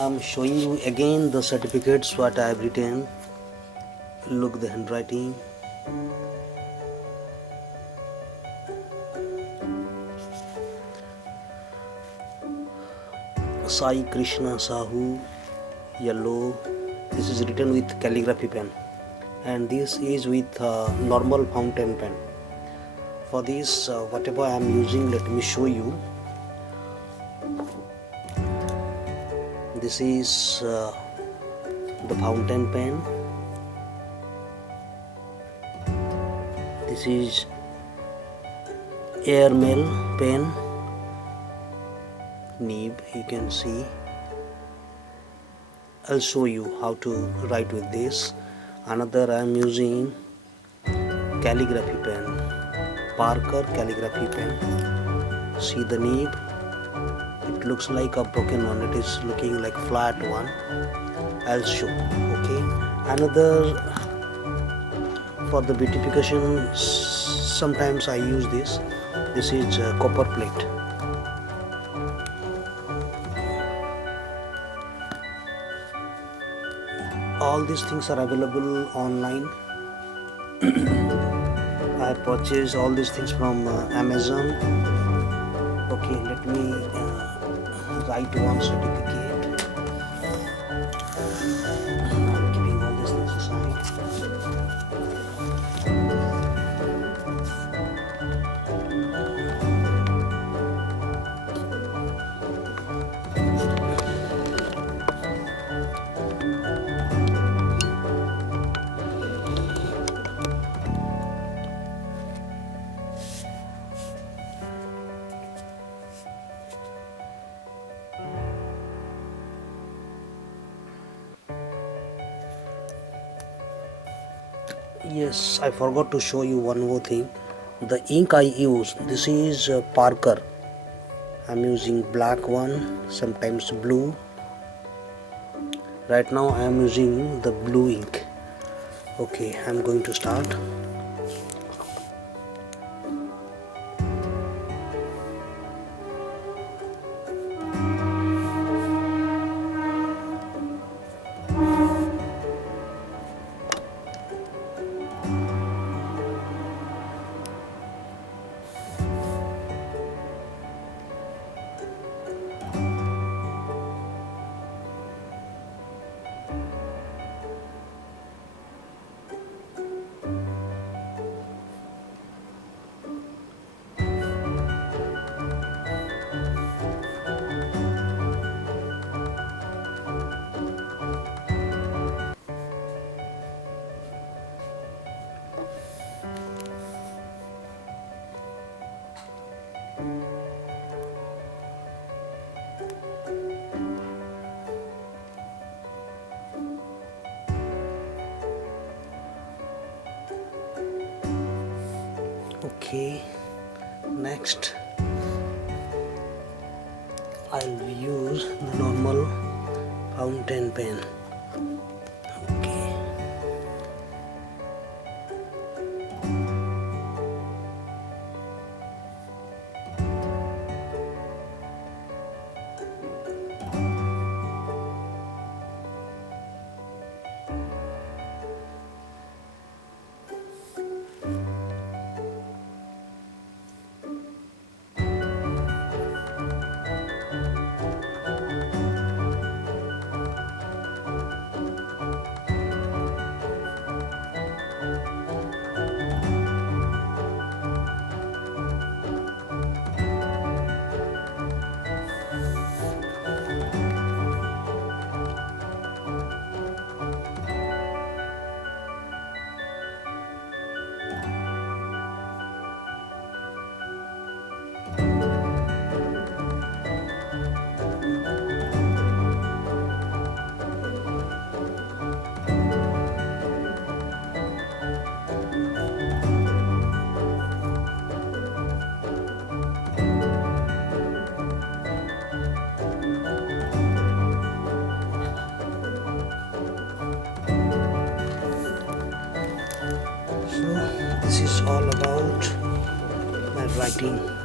I'm showing you again the certificates what I have written. Look the handwriting. Sai Krishna Sahu, yellow. This is written with calligraphy pen, and this is with normal fountain pen. For this, whatever I am using, let me show you. This is the fountain pen. This is airmail pen. Nib, you can see. I'll show you how to write with this. Another I am using calligraphy pen, Parker calligraphy pen. See the nib, it looks like a broken one, it is looking like flat one. I'll show. Okay, another for the beautification, sometimes I use this. This is copper plate. All these things are available online. I purchased all these things from Amazon. Okay, let me write one certificate. I'm keeping all these things aside. Yes, I forgot to show you one more thing. The ink I use, this is Parker. I'm using black one, sometimes blue. Right now I am using the blue ink. Okay, I'm going to start. Okay, next I'll use the normal fountain pen. Okay. This is all about my writing.